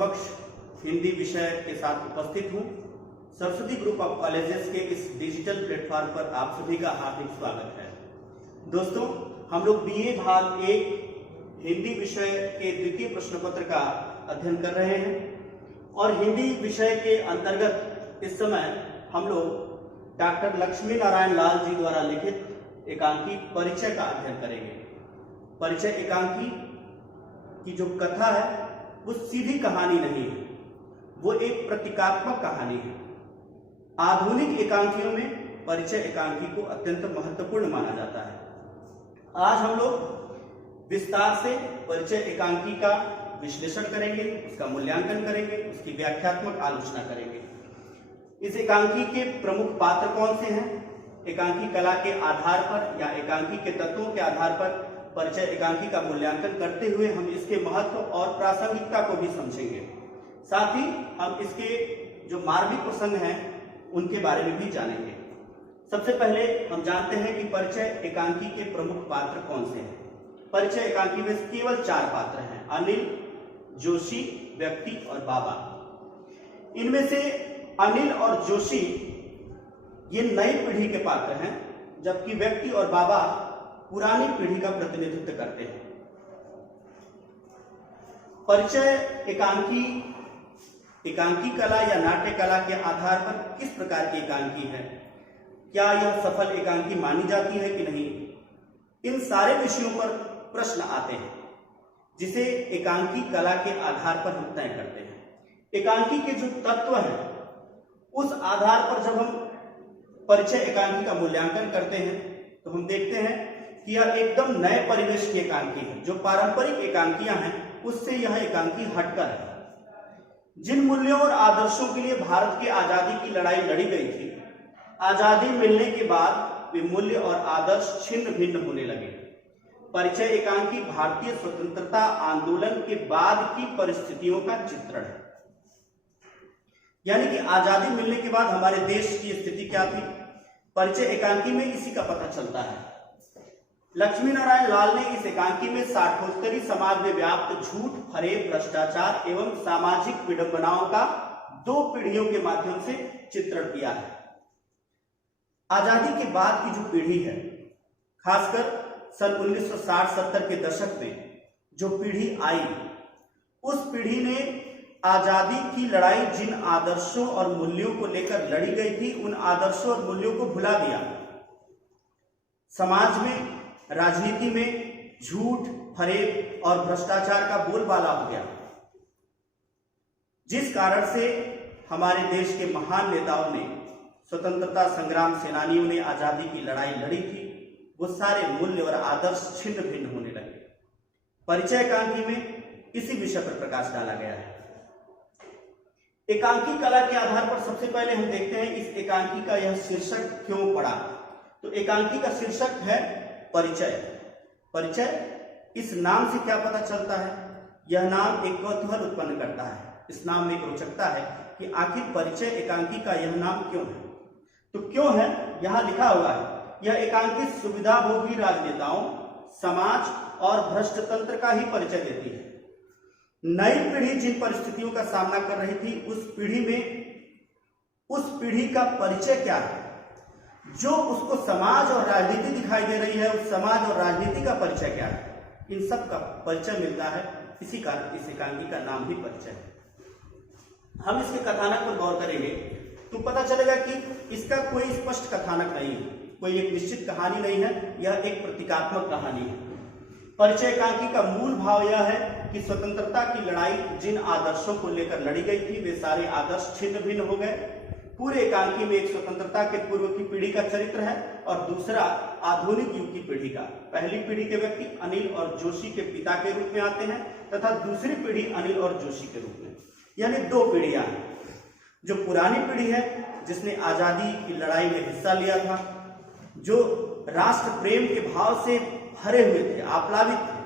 समक्ष हिंदी विषय के साथ उपस्थित हूं। सरस्वती ग्रुप ऑफ कॉलेजेस के इस डिजिटल प्लेटफॉर्म पर आप सभी का हार्दिक स्वागत है। दोस्तों, हम लोग बीए भाग 1 हिंदी विषय के द्वितीय प्रश्न पत्र का अध्ययन कर रहे हैं और हिंदी विषय के अंतर्गत इस समय हम लोग डॉक्टर लक्ष्मी नारायण लाल जी द्वारा लिखित एकांकी परिचय का अध्ययन करेंगे। परिचय एकांकी की जो कथा है वो सीधी कहानी नहीं है, वो एक प्रतीकात्मक कहानी है। आधुनिक एकांकियों में परिचय एकांकी को अत्यंत महत्वपूर्ण माना जाता है। आज हम लोग विस्तार से परिचय एकांकी का विश्लेषण करेंगे, उसका मूल्यांकन करेंगे, उसकी व्याख्यात्मक आलोचना करेंगे। इस एकांकी के प्रमुख पात्र कौन से हैं, एकांकी कला के आधार पर या एकांकी के तत्वों के आधार पर परिचय एकांकी का मूल्यांकन करते हुए हम इसके महत्व और प्रासंगिकता को भी समझेंगे। साथ ही हम इसके जो मार्मिक प्रसंग हैं उनके बारे में भी जानेंगे। सबसे पहले हम जानते हैं कि परिचय एकांकी के प्रमुख पात्र कौन से हैं। परिचय एकांकी में केवल 4 पात्र हैं, अनिल, जोशी, व्यक्ति और बाबा। इनमें से अनिल और जोशी ये नई पीढ़ी के पात्र हैं, जबकि व्यक्ति और बाबा पुरानी पीढ़ी का प्रतिनिधित्व करते हैं। परिचय एकांकी कला या नाट्य कला के आधार पर किस प्रकार की एकांकी है, क्या यह सफल एकांकी मानी जाती है कि नहीं, इन सारे विषयों पर प्रश्न आते हैं जिसे एकांकी कला के आधार पर हम तय करते हैं। एकांकी के जो तत्व हैं उस आधार पर जब हम परिचय एकांकी का मूल्यांकन करते हैं तो हम देखते हैं कि यह एकदम नए परिवेश की एकांकी है। जो पारंपरिक एकांकियां हैं उससे यह एकांकी हटकर है। जिन मूल्यों और आदर्शों के लिए भारत की आजादी की लड़ाई लड़ी गई थी, आजादी मिलने के बाद वे मूल्य और आदर्श छिन्न भिन्न होने लगे। परिचय एकांकी भारतीय स्वतंत्रता आंदोलन के बाद की परिस्थितियों का चित्रण है। यानी कि आजादी मिलने के बाद हमारे देश की स्थिति क्या थी, परिचय एकांकी में इसी का पता चलता है। लक्ष्मी नारायण लाल ने इस एकांकी में साठोत्तरी समाज में व्याप्त झूठ, फरेब, भ्रष्टाचार एवं सामाजिक विडंबनाओं का 2 पीढ़ियों के माध्यम से चित्रण किया है। आजादी के बाद की जो पीढ़ी है, खासकर सन 1960-70 के दशक में जो पीढ़ी आई, उस पीढ़ी ने आजादी की लड़ाई जिन आदर्शों और मूल्यों को लेकर लड़ी गई थी, उन आदर्शों और मूल्यों को भुला दिया। समाज में, राजनीति में झूठ, फरेब और भ्रष्टाचार का बोलबाला हो गया, जिस कारण से हमारे देश के महान नेताओं ने, स्वतंत्रता संग्राम सेनानियों ने आजादी की लड़ाई लड़ी थी, वो सारे मूल्य और आदर्श छिन्न भिन्न होने लगे। परिचय एकांकी में इसी विषय पर प्रकाश डाला गया है। एकांकी कला के आधार पर सबसे पहले हम देखते हैं इस एकांकी का यह शीर्षक क्यों पड़ा। तो एकांकी का शीर्षक है परिचय। परिचय, इस नाम से क्या पता चलता है, यह नाम एक कौतूहल उत्पन्न करता है। इस नाम में एक रोचकता है कि आखिर परिचय एकांकी का यह नाम क्यों है। तो क्यों है, यहां लिखा हुआ है, यह एकांकी सुविधाभोगी राजनेताओं, समाज और भ्रष्ट तंत्र का ही परिचय देती है। नई पीढ़ी जिन परिस्थितियों का सामना कर रही थी, उस पीढ़ी का परिचय क्या है, जो उसको समाज और राजनीति दिखाई दे रही है, उस समाज और राजनीति का परिचय क्या है, इन सब का परिचय मिलता है। इसी कारण इस एकांकी का नाम ही परिचय है। हम इसके कथानक पर गौर करेंगे तो पता चलेगा कि इसका कोई स्पष्ट कथानक नहीं है, कोई एक निश्चित कहानी नहीं है, यह एक प्रतीकात्मक कहानी है। परिचय एकांकी का मूल भाव यह है कि स्वतंत्रता की लड़ाई जिन आदर्शों को लेकर लड़ी गई थी, वे सारे आदर्श छिन्न भिन्न हो गए। पूरे एकांकी में एक स्वतंत्रता के पूर्व की पीढ़ी का चरित्र है और दूसरा आधुनिक युग की पीढ़ी का। पहली पीढ़ी के व्यक्ति अनिल और जोशी के पिता के रूप में आते हैं तथा दूसरी पीढ़ी अनिल और जोशी के रूप में, यानी 2 पीढ़ियां हैं। जो पुरानी पीढ़ी है, जिसने आजादी की लड़ाई में हिस्सा लिया था, जो राष्ट्र प्रेम के भाव से भरे हुए थे, आप्लावित थे,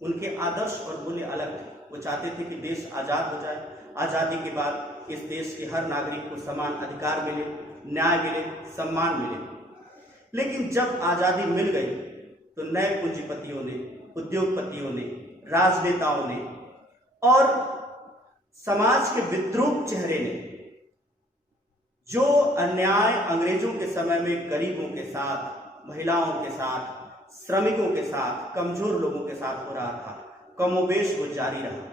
उनके आदर्श और मूल्य अलग थे। वो चाहते थे कि देश आजाद हो जाए, आजादी के बाद इस देश के हर नागरिक को समान अधिकार मिले, न्याय मिले, सम्मान मिले। लेकिन जब आजादी मिल गई तो नए पूंजीपतियों ने, उद्योगपतियों ने, राजनेताओं ने और समाज के विद्रूप चेहरे ने जो अन्याय अंग्रेजों के समय में गरीबों के साथ, महिलाओं के साथ, श्रमिकों के साथ, कमजोर लोगों के साथ हो रहा था, कमोबेश वो जारी रहा।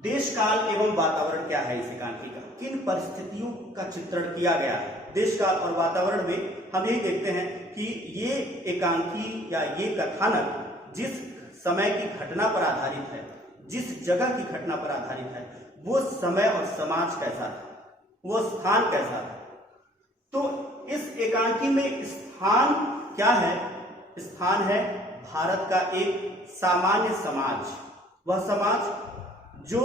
देश काल एवं वातावरण क्या है इस एकांकी का, किन परिस्थितियों का चित्रण किया गया है। देश काल और वातावरण में हम ये देखते हैं कि ये एकांकी या ये कथानक जिस समय की घटना पर आधारित है, जिस जगह की घटना पर आधारित है, वो समय और समाज कैसा था, वो स्थान कैसा था। तो इस एकांकी में स्थान क्या है? स्थान है भारत का एक सामान्य समाज, वह समाज जो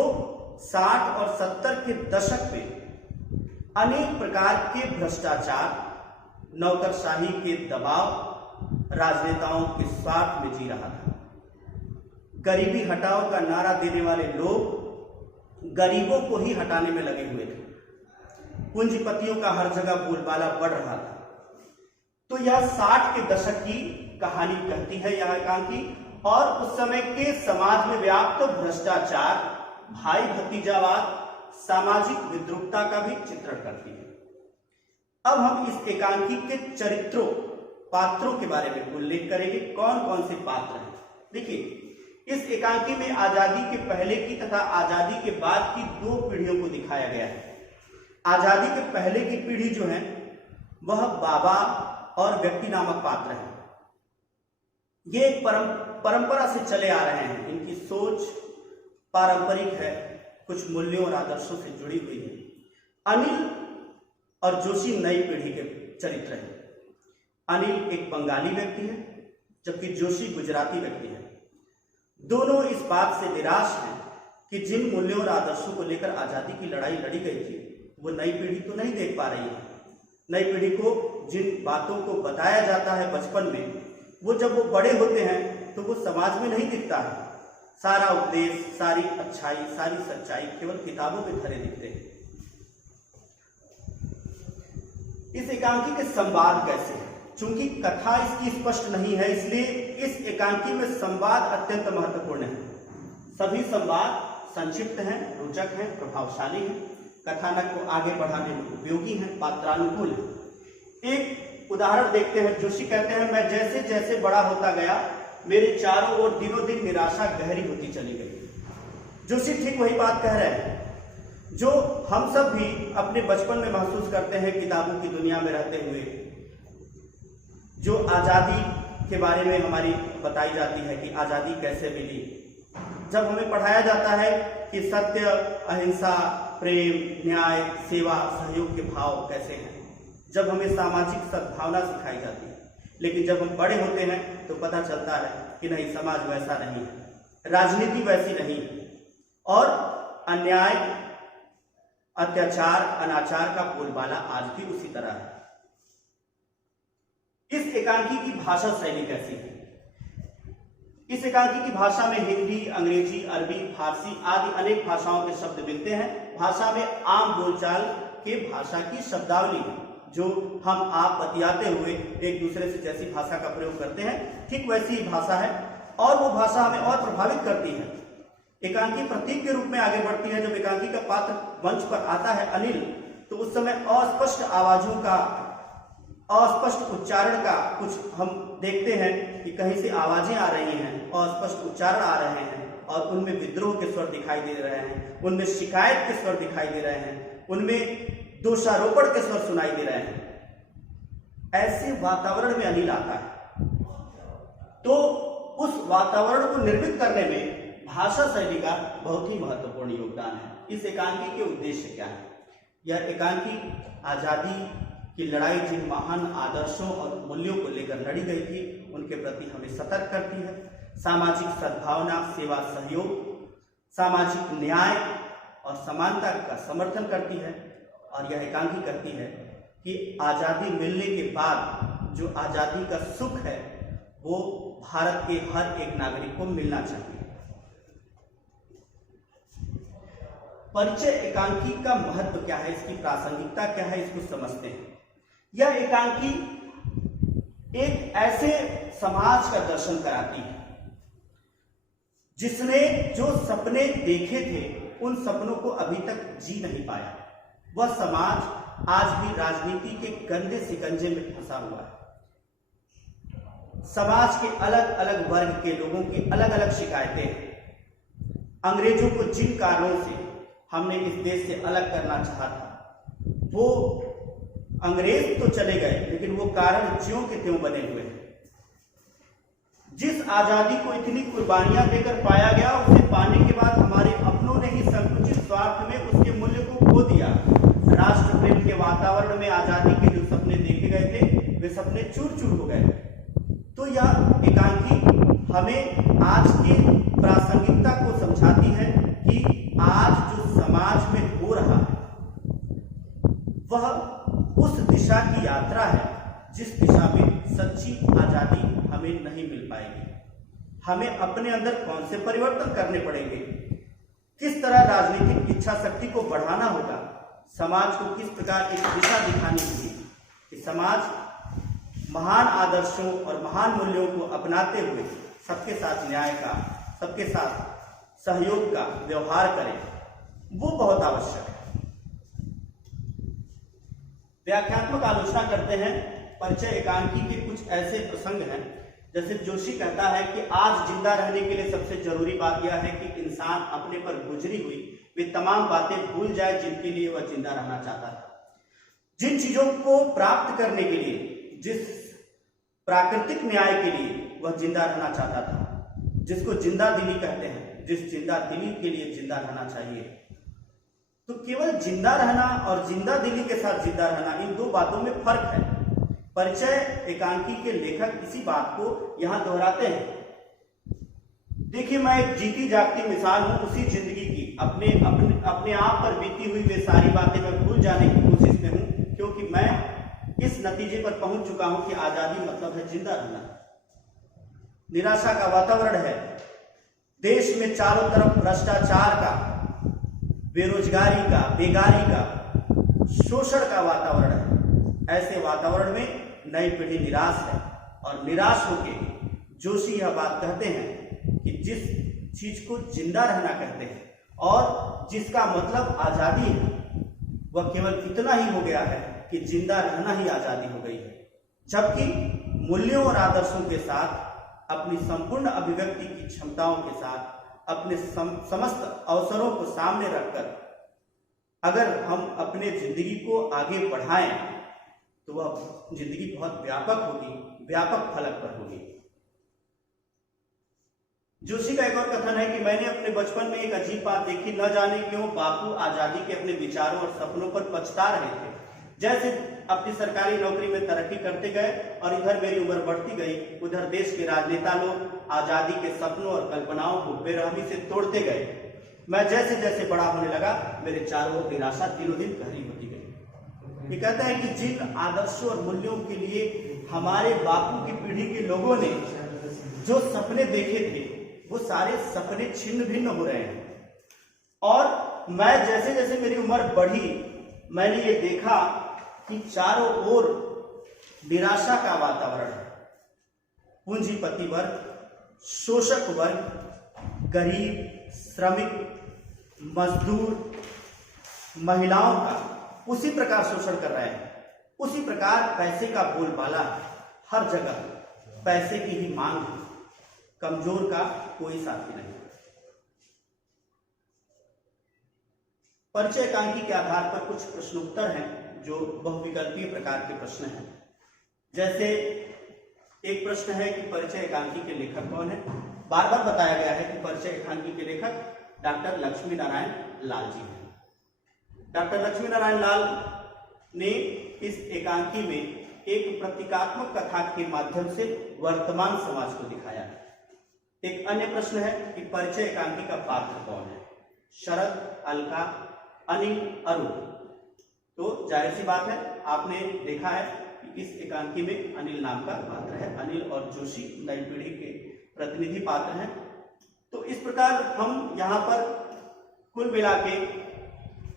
60 और 70 के दशक में अनेक प्रकार के भ्रष्टाचार, नौकरशाही के दबाव, राजनेताओं के स्वार्थ में जी रहा था। गरीबी हटाओ का नारा देने वाले लोग गरीबों को ही हटाने में लगे हुए थे। पूंजीपतियों का हर जगह बोलबाला बढ़ रहा था। तो यह 60 के दशक की कहानी कहती है यह एकांकी, और उस समय के समाज में व्याप्त भ्रष्टाचार, भाई भतीजावाद, सामाजिक विद्रूपता का भी चित्रण करती है। अब हम इस एकांकी के चरित्रों, पात्रों के बारे में उल्लेख करेंगे। कौन कौन से पात्र हैं? देखिए, इस एकांकी में आजादी के पहले की तथा आजादी के बाद की 2 पीढ़ियों को दिखाया गया है। आजादी के पहले की पीढ़ी जो है वह बाबा और व्यक्ति नामक पात्र है। ये एक परंपरा से चले आ रहे हैं, इनकी सोच पारंपरिक है, कुछ मूल्यों और आदर्शों से जुड़ी हुई है। अनिल और जोशी नई पीढ़ी के चरित्र हैं। अनिल एक बंगाली व्यक्ति है जबकि जोशी गुजराती व्यक्ति है। दोनों इस बात से निराश हैं कि जिन मूल्यों और आदर्शों को लेकर आजादी की लड़ाई लड़ी गई थी वो नई पीढ़ी तो नहीं देख पा रही है। नई पीढ़ी को जिन बातों को बताया जाता है बचपन में, वो जब वो बड़े होते हैं तो वो समाज में नहीं दिखता है। सारा उपदेश, सारी अच्छाई, सारी सच्चाई केवल किताबों में धरे दिखते हैं। इस एकांकी के संवाद कैसे हैं? चूंकि कथा इसकी स्पष्ट नहीं है, इसलिए इस एकांकी में संवाद अत्यंत महत्वपूर्ण है। सभी संवाद संक्षिप्त हैं, रोचक हैं, प्रभावशाली हैं, कथानक को आगे बढ़ाने में उपयोगी हैं, पात्रानुकूल हैं। एक उदाहरण देखते हैं। जोशी कहते हैं, मैं जैसे जैसे बड़ा होता गया मेरे चारों ओर दिनों दिन निराशा गहरी होती चली गई। जोशी ठीक वही बात कह रहे हैं जो हम सब भी अपने बचपन में महसूस करते हैं किताबों की दुनिया में रहते हुए। जो आजादी के बारे में हमारी बताई जाती है कि आजादी कैसे मिली, जब हमें पढ़ाया जाता है कि सत्य, अहिंसा, प्रेम, न्याय, सेवा, सहयोग के भाव कैसे हैं, जब हमें सामाजिक सद्भावना सिखाई जाती है। लेकिन जब हम बड़े होते हैं तो पता चलता है कि नहीं, समाज वैसा नहीं है, राजनीति वैसी नहीं है, और अन्याय, अत्याचार, अनाचार का बोलबाला आज भी उसी तरह है। इस एकांकी की भाषा शैली कैसी है? इस एकांकी की भाषा में हिंदी, अंग्रेजी, अरबी, फारसी आदि अनेक भाषाओं के शब्द मिलते हैं। भाषा में आम बोलचाल के भाषा की शब्दावली है, जो हम आप बतियाते हुए एक दूसरे से जैसी भाषा का प्रयोग करते हैं, ठीक वैसी ही भाषा है, और वो भाषा हमें और प्रभावित करती है। एकांकी प्रतीक के रूप में आगे बढ़ती है। जब एकांकी का पात्र मंच पर आता है अनिल, तो उस समय अस्पष्ट आवाजों का, अस्पष्ट उच्चारण का कुछ हम देखते हैं कि कहीं से आवाजें आ रही हैं, अस्पष्ट उच्चारण आ रहे हैं, और उनमें विद्रोह के स्वर दिखाई दे रहे हैं, उनमें शिकायत के स्वर दिखाई दे रहे हैं, उनमें दोषारोपण के स्वर सुनाई दे रहे हैं। ऐसे वातावरण में अनिल आता है, तो उस वातावरण को निर्मित करने में भाषा शैली का बहुत ही महत्वपूर्ण योगदान है। इस एकांकी के उद्देश्य क्या है? यह एकांकी आजादी की लड़ाई जिन महान आदर्शों और मूल्यों को लेकर लड़ी गई थी, उनके प्रति हमें सतर्क करती है। सामाजिक सद्भावना, सेवा, सहयोग, सामाजिक न्याय और समानता का समर्थन करती है। और यह एकांकी करती है कि आजादी मिलने के बाद जो आजादी का सुख है वो भारत के हर एक नागरिक को मिलना चाहिए। परिचय एकांकी का महत्व क्या है, इसकी प्रासंगिकता क्या है, इसको समझते हैं। यह एकांकी एक ऐसे समाज का दर्शन कराती है जिसने जो सपने देखे थे उन सपनों को अभी तक जी नहीं पाया। वह समाज आज भी राजनीति के गंदे शिकंजे में फंसा हुआ है। समाज के अलग अलग वर्ग के लोगों की अलग अलग शिकायतें हैं। अंग्रेजों को जिन कारणों से हमने इस देश से अलग करना चाहा था, वो अंग्रेज तो चले गए, लेकिन वो कारण ज्यों के त्यों बने हुए हैं। जिस आजादी को इतनी कुर्बानियां देकर पाया गया, उसे पाने के बाद हमारे अपनों ने ही संकुचित स्वार्थ में उसके मूल्य को खो दिया। राष्ट्र प्रेम के वातावरण में आजादी के जो सपने देखे गए थे, वे सपने चूर चूर हो गए। तो यह एकांकी हमें आज के प्रासंगिकता को समझाती है कि आज जो समाज में हो रहा है वह उस दिशा की यात्रा है जिस दिशा में सच्ची आजादी हमें नहीं मिल पाएगी। हमें अपने अंदर कौन से परिवर्तन करने पड़ेंगे, किस तरह राजनीतिक इच्छा शक्ति को बढ़ाना होगा, समाज को किस प्रकार एक दिशा दिखानी होगी कि समाज महान आदर्शों और महान मूल्यों को अपनाते हुए सबके साथ न्याय का, सबके साथ सहयोग का व्यवहार करे, वो बहुत आवश्यक है। व्याख्यात्मक आलोचना करते हैं। परिचय एकांकी के कुछ ऐसे प्रसंग हैं, जैसे जोशी कहता है कि आज जिंदा रहने के लिए सबसे जरूरी बात यह है कि इंसान अपने पर गुजरी हुई वे तमाम बातें भूल जाए जिनके लिए वह जिंदा रहना चाहता था। जिन चीजों को प्राप्त करने के लिए, जिस प्राकृतिक न्याय के लिए वह जिंदा रहना चाहता था, जिसको जिंदा दिली कहते हैं, जिस जिंदा दिली के लिए जिंदा रहना चाहिए, तो केवल जिंदा रहना और जिंदा दिली के साथ जिंदा रहना, इन दो बातों में फर्क है। परिचय एकांकी के लेखक इसी बात को यहां दोहराते हैं। देखिए, मैं एक जीती जागती मिसाल हूं उसी जिंदगी की। अपने आप पर बीती हुई वे सारी बातें मैं भूल जाने की कोशिश में हूं, क्योंकि मैं इस नतीजे पर पहुंच चुका हूं कि आजादी मतलब है जिंदा रहना। निराशा का वातावरण है, देश में चारों तरफ भ्रष्टाचार का, बेरोजगारी का, बेगारी का, शोषण का वातावरण है। ऐसे वातावरण में नई पीढ़ी निराश है और निराश होकर जोशी यह बात कहते हैं कि जिस चीज को जिंदा रहना कहते हैं और जिसका मतलब आजादी है, वह केवल इतना ही हो गया है कि जिंदा रहना ही आजादी हो गई है। जबकि मूल्यों और आदर्शों के साथ, अपनी संपूर्ण अभिव्यक्ति की क्षमताओं के साथ, अपने समस्त अवसरों को सामने रखकर अगर हम अपने जिंदगी को आगे बढ़ाएं तो वह जिंदगी बहुत व्यापक होगी, व्यापक फलक पर होगी। जोशी का एक और कथन है कि मैंने अपने बचपन में एक अजीब बात देखी, न जाने क्यों बापू आजादी के अपने विचारों और सपनों पर पछता रहे थे। जैसे अपनी सरकारी नौकरी में तरक्की करते गए और इधर मेरी उम्र बढ़ती गई, उधर देश के राजनेता लोग आजादी के सपनों और कल्पनाओं को बेरहमी से तोड़ते गए। मैं जैसे जैसे बड़ा होने लगा, मेरे चारों ओर निराशा दिनों दिन गहरी होती गई। ये कहता है कि जिन आदर्शों और मूल्यों के लिए हमारे बापू की पीढ़ी के लोगों ने जो सपने देखे थे, वो सारे सपने छिन्न भिन्न हो रहे हैं। और मैं जैसे जैसे मेरी उम्र बढ़ी, मैंने ये देखा कि चारों ओर निराशा का वातावरण है। पूंजीपति वर्ग, शोषक वर्ग, गरीब, श्रमिक, मजदूर, महिलाओं का उसी प्रकार शोषण कर रहे हैं। उसी प्रकार पैसे का बोलबाला, हर जगह पैसे की ही मांग है, कमजोर का कोई साथी नहीं। परिचय एकांकी के आधार पर कुछ प्रश्नोत्तर हैं जो बहुविकल्पीय प्रकार के प्रश्न हैं। जैसे एक प्रश्न है कि परिचय एकांकी के लेखक कौन है। बार बार बताया गया है कि परिचय एकांकी के लेखक डॉक्टर लक्ष्मी नारायण लाल जी हैं। डॉक्टर लक्ष्मी नारायण लाल ने इस एकांकी में एक प्रतीकात्मक कथा के माध्यम से वर्तमान समाज को दिखाया है। एक अन्य प्रश्न है कि परिचय एकांकी का पात्र कौन है। शरद, अलका, अनिल, अरुण। तो जाहिर सी बात है, आपने देखा है कि इस एकांकी में अनिल नाम का पात्र है। अनिल और जोशी नई पीढ़ी के प्रतिनिधि पात्र हैं। तो इस प्रकार हम यहाँ पर कुल मिला के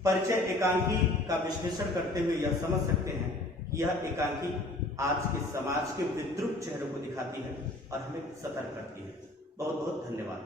परिचय एकांकी का विश्लेषण करते हुए यह समझ सकते हैं कि यह एकांकी आज के समाज के विद्रुप चेहरों को दिखाती है और हमें सतर्क करती है। बहुत बहुत धन्यवाद।